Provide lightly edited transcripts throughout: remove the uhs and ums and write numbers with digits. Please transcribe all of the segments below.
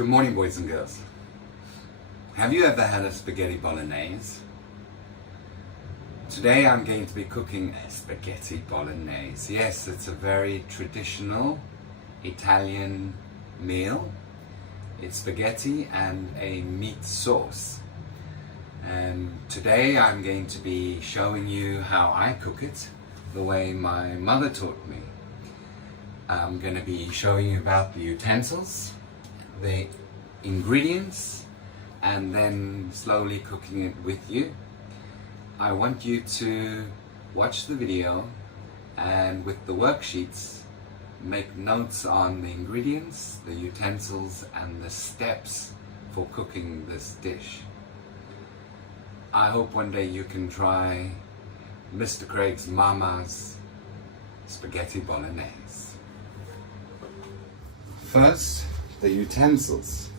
Good morning, boys and girls. Have you ever had a spaghetti bolognese? Today I'm going to be cooking a spaghetti bolognese. Yes, it's a very traditional Italian meal. It's spaghetti and a meat sauce. And today I'm going to be showing you how I cook it the way my mother taught me. I'm going to be showing you about the utensils, the ingredients, and then slowly cooking it with you. I want you to watch the video and with the worksheets make notes on the ingredients, the utensils, and the steps for cooking this dish. I hope one day you can try Mr. Craig's Mama's spaghetti bolognese. First, the utensils.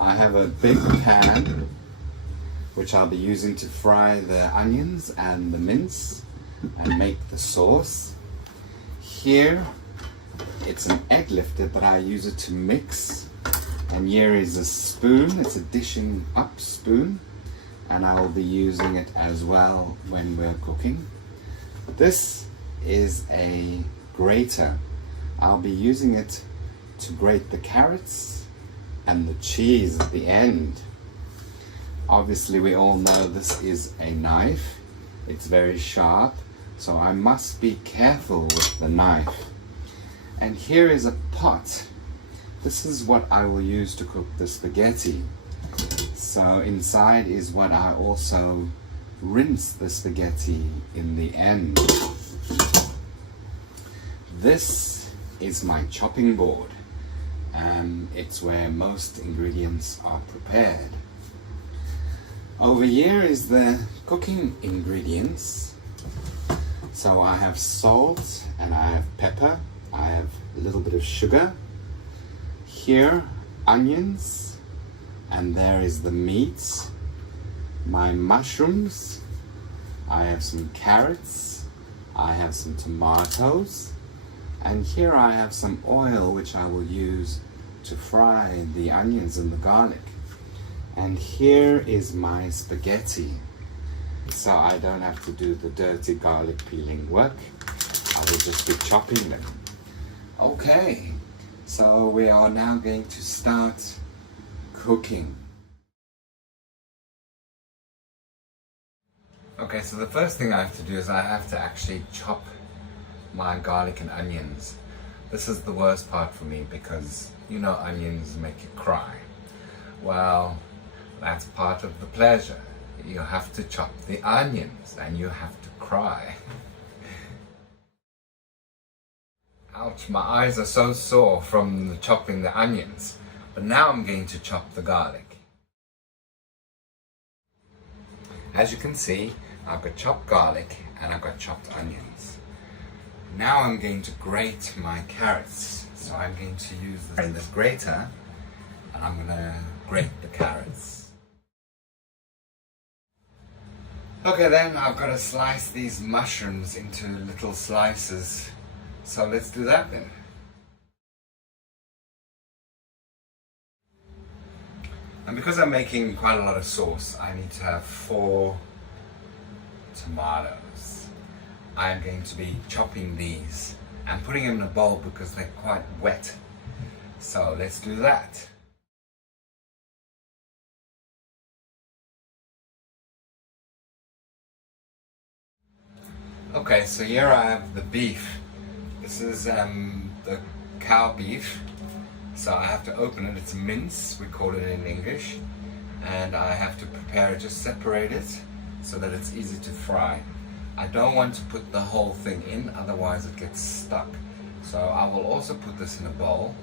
I have a big pan which I'll be using to fry the onions and the mince and make the sauce. Here it's an egg lifter, but I use it to mix. And here is a spoon, it's a dishing up spoon, and I will be using it as well when we're cooking. This is a grater. I'll be using it to grate the carrots and the cheese at the end. Obviously we all know this is a knife. It's very sharp, so I must be careful with the knife. And here is a pot. This is what I will use to cook the spaghetti. So inside is what I also rinse the spaghetti in the end. This is my chopping board. It's where most ingredients are prepared. Over here is the cooking ingredients. So I have salt and I have pepper. I have a little bit of sugar. Here, onions. And there is the meat. My mushrooms. I have some carrots. I have some tomatoes. And here I have some oil which I will use to fry the onions and the garlic. And here is my spaghetti. So I don't have to do the dirty garlic peeling work. I will just be chopping them. Okay, so we are now going to start cooking. Okay, so the first thing I have to do is I have to actually chop my garlic and onions. This is the worst part for me because you know onions make you cry. Well, that's part of the pleasure. You have to chop the onions and you have to cry. Ouch, my eyes are so sore from chopping the onions. But now I'm going to chop the garlic. As you can see, I've got chopped garlic and I've got chopped onions. Now I'm going to grate my carrots. So I'm going to use this grater and I'm going to grate the carrots. Okay, then I've got to slice these mushrooms into little slices. So let's do that then. And because I'm making quite a lot of sauce, I need to have 4 tomatoes. I'm going to be chopping these and putting them in a bowl because they're quite wet. So let's do that. Okay, so here I have the beef. This is the cow beef. So I have to open it. It's mince, we call it in English. And I have to prepare it, just separate it so that it's easy to fry. I don't want to put the whole thing in, otherwise it gets stuck. So I will also put this in a bowl,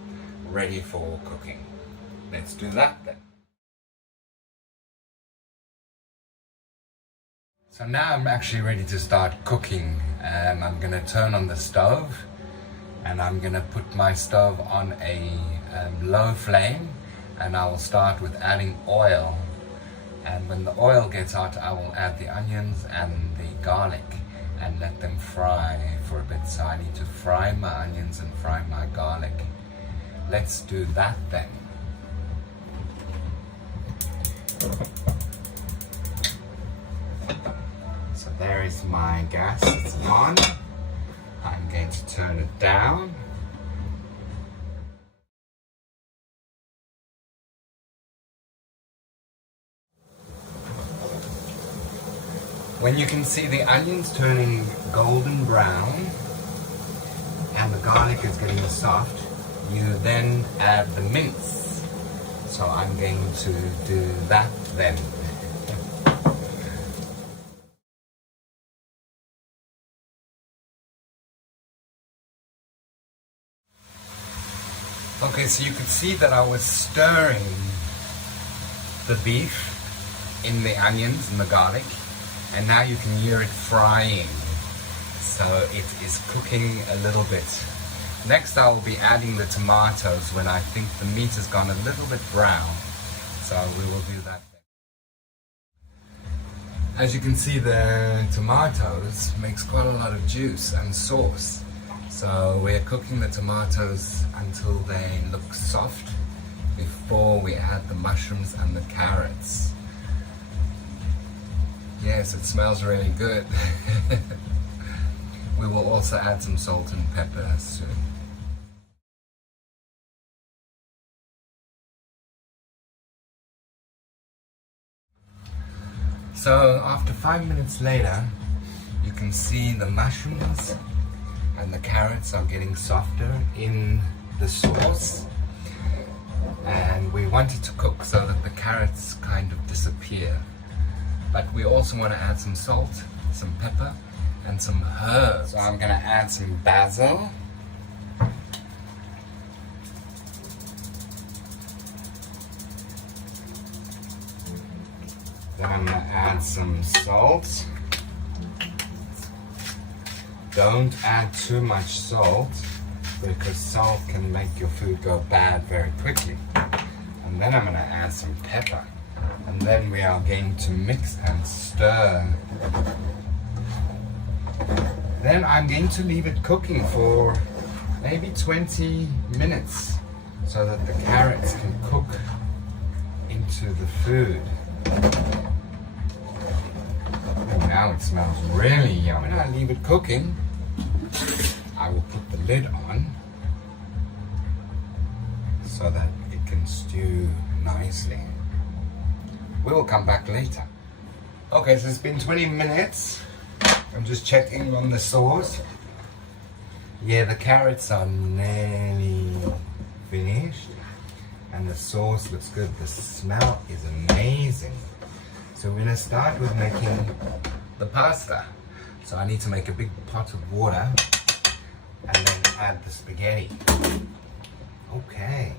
ready for cooking. Let's do that then. So now I'm actually ready to start cooking. I'm going to turn on the stove and I'm going to put my stove on a low flame, and I will start with adding oil. And when the oil gets hot, I will add the onions and the garlic and let them fry for a bit. So I need to fry my onions and fry my garlic. Let's do that then. So there is my gas, it's on. I'm going to turn it down. When you can see the onions turning golden brown and the garlic is getting soft, you then add the mince. So I'm going to do that then. Okay, so you could see that I was stirring the beef in the onions and the garlic, and now you can hear it frying. So it is cooking a little bit. Next I will be adding the tomatoes when I think the meat has gone a little bit brown. So we will do that then. As you can see, the tomatoes makes quite a lot of juice and sauce. So we're cooking the tomatoes until they look soft before we add the mushrooms and the carrots. Yes, it smells really good. We will also add some salt and pepper soon. So after 5 minutes later, you can see the mushrooms and the carrots are getting softer in the sauce. And we want it to cook so that the carrots kind of disappear. But we also want to add some salt, some pepper, and some herbs. So I'm going to add some basil. Then I'm going to add some salt. Don't add too much salt, because salt can make your food go bad very quickly. And then I'm going to add some pepper. And then we are going to mix and stir. Then I'm going to leave it cooking for maybe 20 minutes so that the carrots can cook into the food. And now it smells really yummy. When I leave it cooking, I will put the lid on so that it can stew nicely. We'll come back later. Okay, so it's been 20 minutes. I'm just checking on the sauce. Yeah, the carrots are nearly finished and the sauce looks good. The smell is amazing. So we're gonna start with making the pasta. So I need to make a big pot of water and then add the spaghetti. Okay.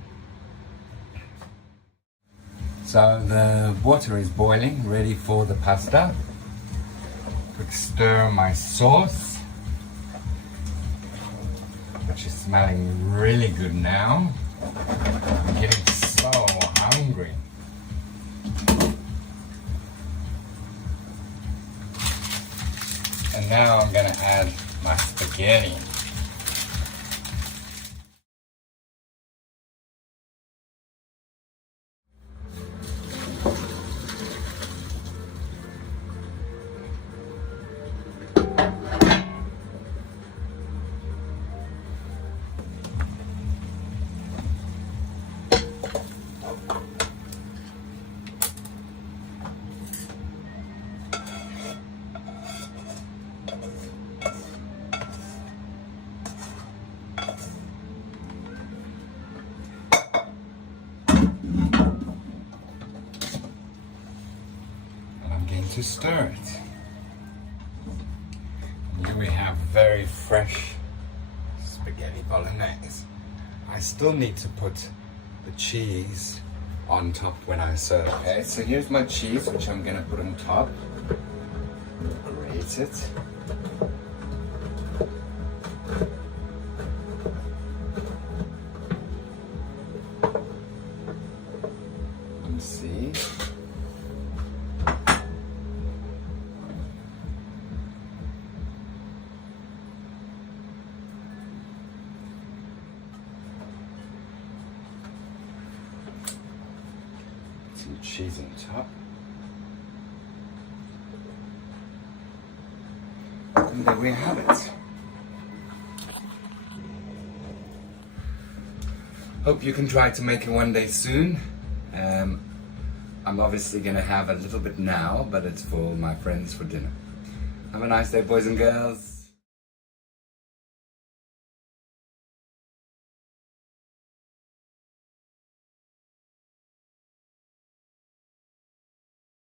So the water is boiling, ready for the pasta. Quick stir my sauce, which is smelling really good now. I'm getting so hungry. And now I'm going to add my spaghetti. To stir it. And here we have very fresh spaghetti bolognese. I still need to put the cheese on top when I serve. Okay, so here's my cheese, which I'm gonna put on top. Grate it. And see. Some cheese on top. And there we have it. Hope you can try to make it one day soon. I'm obviously going to have a little bit now, but it's for my friends for dinner. Have a nice day, boys and girls.